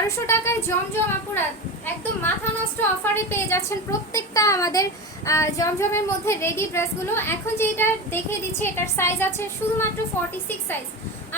বারোশো টাকায় জমজম আপুরা একদম মাথা নষ্ট অফারে পেয়ে যাচ্ছেন প্রত্যেকটা আমাদের জমজমের মধ্যে রেডি ড্রেসগুলো। এখন যে এটা দেখে দিচ্ছে, এটার সাইজ আছে শুধুমাত্র ফর্টি সিক্স সাইজ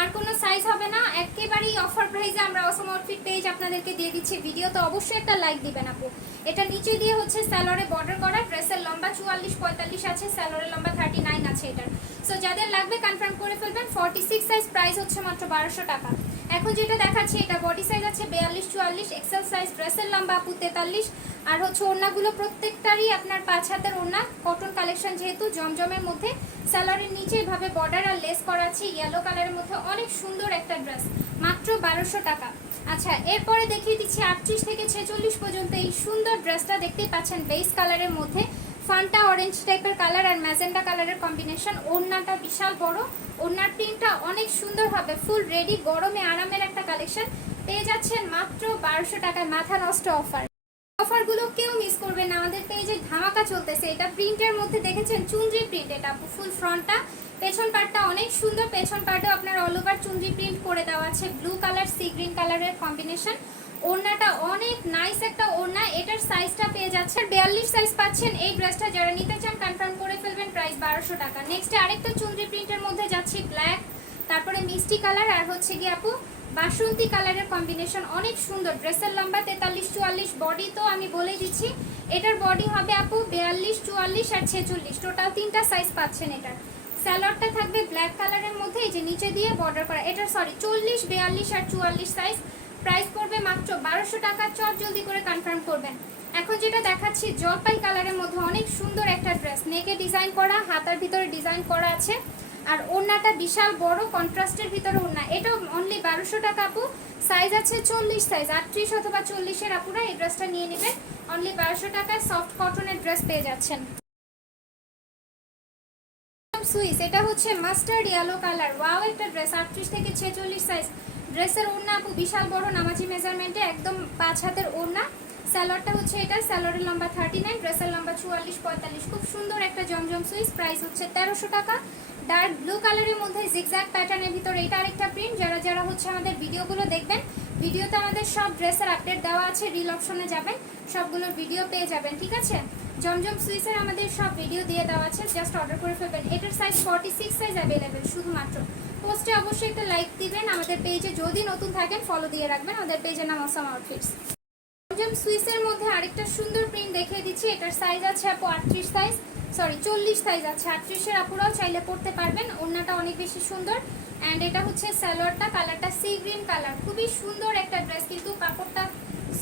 আর কোনো সাইজ হবে না, একেবারেই অফার প্রাইজে আমরা অসম আউটফিট পেজ আপনাদেরকে দিয়ে দিচ্ছি ভিডিও তো অবশ্যই একটা লাইক দিবেন আপু। এটা নিচে দিয়ে হচ্ছে স্যালোরে বর্ডার করা ড্রেসের লম্বা চুয়াল্লিশ, পঁয়তাল্লিশ আছে স্যালোরের লম্বা থার্টি নাইন আছে এটার। সো যাদের লাগবে কনফার্ম করে ফেলবেন ফর্টি সিক্স সাইজ প্রাইস হচ্ছে মাত্র বারোশো টাকা। এখন যেটা দেখাচ্ছি, এটা বডি সাইজ আছে বিয়াল্লিশ, চুয়াল্লিশ এক্সেল সাইজ ড্রেসের লম্বা আপু তেতাল্লিশ। আর হচ্ছে ওড়নাগুলো প্রত্যেকটারই আপনার পাঁচ হাতের ওড়না কটন কালেকশন যেহেতু জমজমের মধ্যে। স্যালারির নিচে এভাবে বর্ডার আর লেস করা আছে ইয়েলো কালারের মধ্যে অনেক সুন্দর একটা ড্রেস মাত্র বারোশো টাকা। আচ্ছা এরপরে দেখিয়ে দিচ্ছি আটত্রিশ থেকে ছেচল্লিশ পর্যন্ত এই সুন্দর ড্রেসটা দেখতেই পাচ্ছেন বেস কালারের মধ্যে। ফান্টা অরেঞ্জ টাইপের কালার আর ম্যাজেন্ডা কালারের কম্বিনেশন ওড়নাটা বিশাল বড়। ওড়নার প্রিন্টটা অনেক সুন্দর হবে। ফুল রেডি গরমে আরামের একটা কালেকশন পেয়ে যাচ্ছেন মাত্র বারোশো টাকায়। মাথা নষ্ট অফার অফারগুলো কেউ মিস করবে না। আমাদের পেজে ধামাকা চলতেছে। এটা প্রিন্টের মধ্যে দেখেছেন? চুনরি প্রিন্ট এটা ফুল ফ্রন্টটা পেছন পার্টটা অনেক সুন্দর। পেছন পার্টেও আপনার অল ওভার চুনরি প্রিন্ট করে দেওয়া আছে। ব্লু কালার সি গ্রিন কালারের কম্বিনেশন ওড়নাটা অনেক নাইস একটা ওড়না। এটার সাইজটা পেয়ে যাচ্ছে বিয়াল্লিশ সাইজ পাচ্ছেন এই ড্রেসটা যারা নিতে চান কনফার্ম করে ফেলবেন প্রাইস বারোশো টাকা। নেক্সট আরেকটা চুনরি প্রিন্টের মধ্যে যাচ্ছি ব্ল্যাক তারপরে মিষ্টি কালার আর হচ্ছে গিয়ে আপু, বাসন্তী কালারের কম্বিনেশন অনেক সুন্দর। ড্রেসের লম্বা তেতাল্লিশ, চুয়াল্লিশ বডি তো আমি বলে দিচ্ছি। এটার বডি হবে আপু বিয়াল্লিশ, চুয়াল্লিশ আর ছেচল্লিশ। টোটাল তিনটা সাইজ পাচ্ছেন এটার। স্যালোয়ারটা থাকবে ব্ল্যাক কালারের মধ্যে, এই যে নিচে দিয়ে বর্ডার করা। এটার সরি চল্লিশ, বিয়াল্লিশ আর চুয়াল্লিশ সাইজ প্রাইস পড়বে মাত্র বারোশো টাকা। চট জলদি করে কনফার্ম করবেন। এখন যেটা দেখাচ্ছি, জলপাই কালারের মধ্যে অনেক সুন্দর একটা ড্রেস নেকে ডিজাইন করা, হাতার ভিতরে ডিজাইন করা আছে। আর ওড়নাটা বিশাল বড় কন্ট্রাস্টের ভিতরে ওড়না। এটা অনলি বারোশো টাকা আপু। সাইজ আছে চল্লিশ সাইজ আটত্রিশ অথবা চল্লিশের আপুরা এই ড্রেসটা নিয়ে নেবেন। অনলি বারোশো টাকায় সফট কটনের ড্রেস পেয়ে যাচ্ছেন। সুইস এটা হচ্ছে মাস্টার্ড ইয়েলো কালার ওয়াও একটা ড্রেস আটত্রিশ থেকে ছেচল্লিশ সাইজ ড্রেসের ওড়না আপু, বিশাল বড় নামাজি মেজারমেন্টে একদম পাঁচ হাতের ওড়না। স্যালোয়ারটা হচ্ছে এটা, স্যালোয়ারের লম্বা থার্টি নাইন ড্রেসের লম্বা চুয়াল্লিশ, পঁয়তাল্লিশ। খুব সুন্দর একটা জমজম সুইস প্রাইস হচ্ছে তেরোশো টাকা। ডার্ক ব্লু কালারের মধ্যে জিগজ্যাগ প্যাটার্নের ভিতরে এটা আরেকটা প্রিন্ট যারা যারা হচ্ছে আমাদের ভিডিওগুলো দেখবেন, ভিডিওতে আমাদের সব ড্রেসের আপডেট দেওয়া আছে রিল অপশনে যাবেন সবগুলোর ভিডিও পেয়ে যাবেন, ঠিক আছে? জমজম সুইসের আমাদের সব ভিডিও দিয়ে দেওয়া আছে জাস্ট অর্ডার করে ফেলবেন। এটার size forty six size available শুধুমাত্র। পোস্টে অবশ্যই একটা লাইক দিবেন। আমাদের পেজে যদি নতুন থাকেন ফলো দিয়ে রাখবেন। আমাদের পেজের নাম অসাম আউটফিটস সুইসের মধ্যে আরেকটা সুন্দর প্রিন্ট দেখিয়ে দিচ্ছি। এটার সাইজ আছে আপু আটত্রিশ সাইজ সরি চল্লিশ সাইজ আছে। আটত্রিশের আপুরাও চাইলে পড়তে পারবেন। ওড়নাটা অনেক বেশি সুন্দর। অ্যান্ড এটা হচ্ছে স্যালোয়ারটা কালারটা সি গ্রিন কালার। খুবই সুন্দর একটা ড্রেস কিন্তু কাপড়টা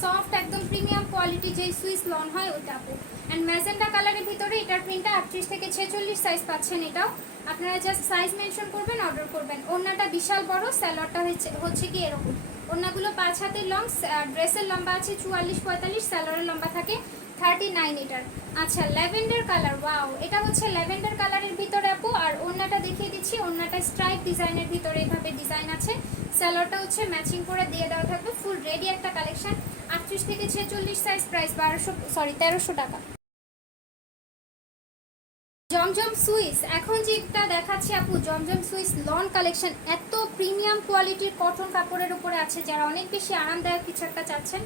সফট একদম প্রিমিয়াম কোয়ালিটি যেই সুইস লন হয়, ওইটা আপু। অ্যান্ড ম্যাজেন্ডা কালারের ভিতরে, এটার প্রিন্টটা আটত্রিশ থেকে ছেচল্লিশ সাইজ পাচ্ছেন এটাও। আপনারা জাস্ট সাইজ মেনশন করবেন অর্ডার করবেন। ওড়নাটা বিশাল বড় স্যালোয়ারটা হচ্ছে হচ্ছে কি এরকম। ওড়নাগুলো পাঁচ হাতের লং ড্রেসের লম্বা আছে, চুয়াল্লিশ পঁয়তাল্লিশ স্যালোয়ারের লম্বা থাকে। থার্টি নাইন এটার আচ্ছা ল্যাভেন্ডার কালার ওয়াও এটা হচ্ছে ল্যাভেন্ডার কালারের ভিতরে আপু, আর ওড়নাটা দেখিয়ে দিচ্ছি ওড়নাটা স্ট্রাইপ ডিজাইনের ভিতরে এভাবে ডিজাইন আছে। স্যালোয়ারটা হচ্ছে ম্যাচিং করে দিয়ে দেওয়া থাকবে ফুল রেডি একটা কালেকশন আটত্রিশ থেকে ছেচল্লিশ সাইজ প্রাইস বারোশো সরি তেরোশো টাকা। জমজম সুইস, এখন যেটা দেখাচ্ছি আপু, জমজম সুইস লন কালেকশন এত প্রিমিয়াম কোয়ালিটির কটন কাপড়ের উপরে আছে, যারা অনেক বেশি আরামদায়ক কিছু একটা চাচ্ছেন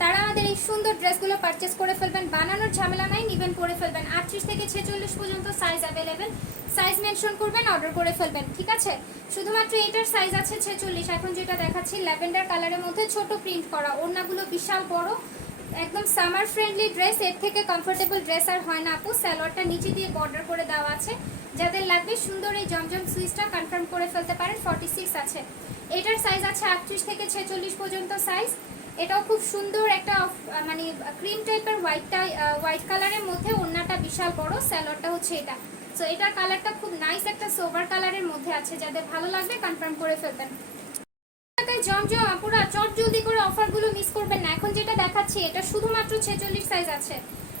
তারা আমাদের এই সুন্দর ড্রেসগুলো পারচেস করে ফেলবেন, বানানোর ঝামেলা নাই নিবেন পরে ফেলবেন। আটত্রিশ থেকে ছেচল্লিশ পর্যন্ত সাইজ অ্যাভেলেবেল সাইজ মেনশন করবেন অর্ডার করে ফেলবেন, ঠিক আছে? শুধুমাত্র এটার সাইজ আছে ছেচল্লিশ, এখন যেটা দেখাচ্ছি ল্যাভেন্ডার কালারের মধ্যে ছোট প্রিন্ট করা। ওড়নাগুলো বিশাল বড়, একদম সামার ফ্রেন্ডলি ড্রেস এর থেকে কমফোর্টেবল ড্রেস আর হয় না আপু। স্যালোয়ারটা নিচে দিয়ে বর্ডার করে দেওয়া আছে। যাদের লাগবে সুন্দর এই জমজম সুইচটা কনফার্ম করে ফেলতে পারেন ফর্টি সিক্স আছে। এটার সাইজ আছে আটত্রিশ থেকে ছেচল্লিশ পর্যন্ত সাইজ এটাও খুব সুন্দর একটা মানে ক্রিম টাইপের হোয়াইটটা হোয়াইট কালারের মধ্যে ওড়নাটা বিশাল বড় স্যালোয়ারটা হচ্ছে এটা। সো এটার কালারটা খুব নাইস একটা সোভার কালারের মধ্যে আছে, যাদের ভালো লাগবে কনফার্ম করে ফেলবেন। জলদি করে অফারগুলো মিস করবেন না। এখন যেটা দেখাচ্ছি, এটা শুধুমাত্র ছেচল্লিশ সাইজ আছে।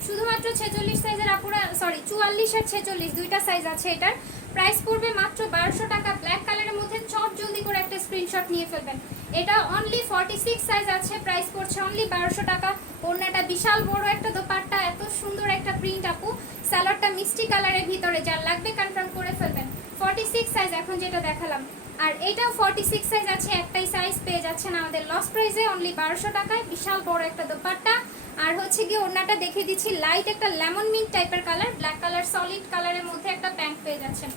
শুধুমাত্র ছেচল্লিশ সাইজের আপুরা সরি চুয়াল্লিশ আর ছেচল্লিশ, দুইটা সাইজ আছে এটার। প্রাইস পড়বে মাত্র বারোশো টাকা। ব্ল্যাক কালারের মধ্যে চট জলদি করে একটা স্ক্রিনশট নিয়ে ফেলবেন। এটা অনলি ফর্টি সিক্স সাইজ আছে প্রাইস পড়ছে অনলি বারোশো টাকা। ওড়নাটা বিশাল বড় একটা দোপাট্টা, এত সুন্দর একটা প্রিন্ট আপু। স্যালাডটা মিষ্টি কালারের ভিতরে, যার লাগবে কনফার্ম করে ফেলবেন। ফর্টি সিক্স সাইজ এখন যেটা দেখালাম। আর এটাও ফর্টি সিক্স সাইজ আছে, একটাই সাইজ পেয়ে যাচ্ছেন আমাদের লস প্রাইসে অনলি বারোশো টাকায়। বিশাল বড় একটা দোপাট্টা। আর হচ্ছে গিয়ে ওড়নাটা দেখে দিচ্ছি লাইট একটা লেমন মিন্ট টাইপের কালার ব্ল্যাক কালার সলিড কালারের মধ্যে একটা প্যান্ট পেয়ে যাচ্ছেন।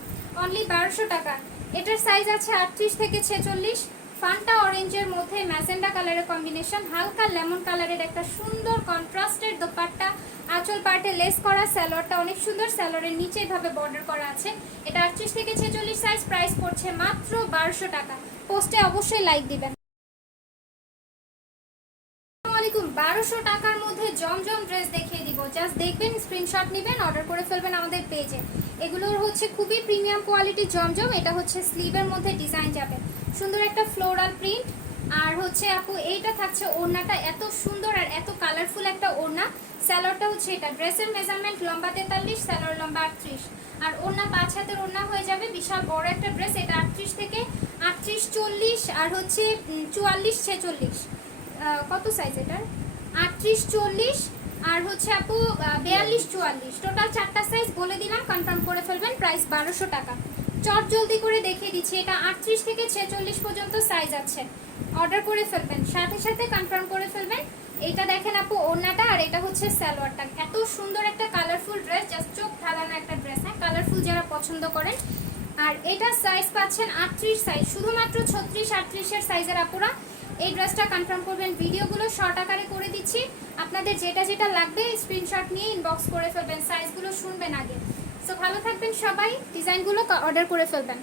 অনলি বারোশো টাকা। এটার সাইজ আছে আটত্রিশ থেকে ছেচল্লিশ। ফান্টা অরেঞ্জের মধ্যে ম্যাজেন্ডা কালারের কম্বিনেশন হালকা লেমন কালারের একটা সুন্দর কন্ট্রাস্টের দোপাট্টা। আঁচল পার্টে লেস করা স্যালোয়ারটা অনেক সুন্দর স্যালোয়ারের নিচে এভাবে বর্ডার করা আছে। এটা আটত্রিশ থেকে ছেচল্লিশ সাইজ প্রাইস পড়ছে মাত্র বারোশো টাকা। পোস্টে অবশ্যই লাইক দিবেন। বারোশো টাকার মধ্যে জমজম ড্রেস দেখিয়ে দিব। জাস্ট দেখবেন স্ক্রিনশট নেবেন অর্ডার করে ফেলবেন আমাদের পেজে এগুলোর হচ্ছে খুবই প্রিমিয়াম কোয়ালিটির জমজম, এটা হচ্ছে স্লিভের মধ্যে ডিজাইন যাবে। সুন্দর একটা ফ্লোরাল প্রিন্ট আর হচ্ছে আপু, এইটা থাকছে ওড়নাটা এত সুন্দর আর এত কালারফুল একটা ওড়না। স্যালোয়ারটা হচ্ছে এটা ড্রেসের মেজারমেন্ট লম্বা তেতাল্লিশ স্যালোয়ার লম্বা আটত্রিশ। আর ওড়না পাঁচ হাতের ওড়না হয়ে যাবে, বিশাল বড় একটা ড্রেস এটা আটত্রিশ থেকে আটত্রিশ চল্লিশ, আর হচ্ছে চুয়াল্লিশ ছেচল্লিশ। কত সাইজ এটার? আটত্রিশ, চল্লিশ, আর হচ্ছে আপু বিয়াল্লিশ, চুয়াল্লিশ। টোটাল চারটা সাইজ বলে দিলাম কনফার্ম করে ফেলবেন প্রাইস বারোশো টাকা। চট জলদি করে দেখিয়ে দিচ্ছি, এটা আটত্রিশ থেকে ছেচল্লিশ পর্যন্ত সাইজ আছে। অর্ডার করে ফেলবেন, সাথে সাথে কনফার্ম করে ফেলবেন। এটা দেখেন আপু, ওড়নাটা আর এটা হচ্ছে সালোয়ারটা। এত সুন্দর একটা কালারফুল ড্রেস জাস্ট চোখ ঢালানো একটা ড্রেস হ্যাঁ? কালারফুল যারা পছন্দ করেন। আর এটা সাইজ পাচ্ছেন আটত্রিশ সাইজ শুধুমাত্র ছত্রিশ, আটত্রিশের সাইজের আপুরা। এই ড্রেসটা কনফার্ম করবেন। ভিডিওগুলো শর্ট আকারে করে দিচ্ছি। আপনাদের যেটা যেটা লাগবে স্ক্রিনশট নিয়ে ইনবক্স করে ফেলবেন। সাইজগুলো শুনবেন আগে। সো ভালো থাকবেন সবাই। ডিজাইনগুলো অর্ডার করে ফেলবেন।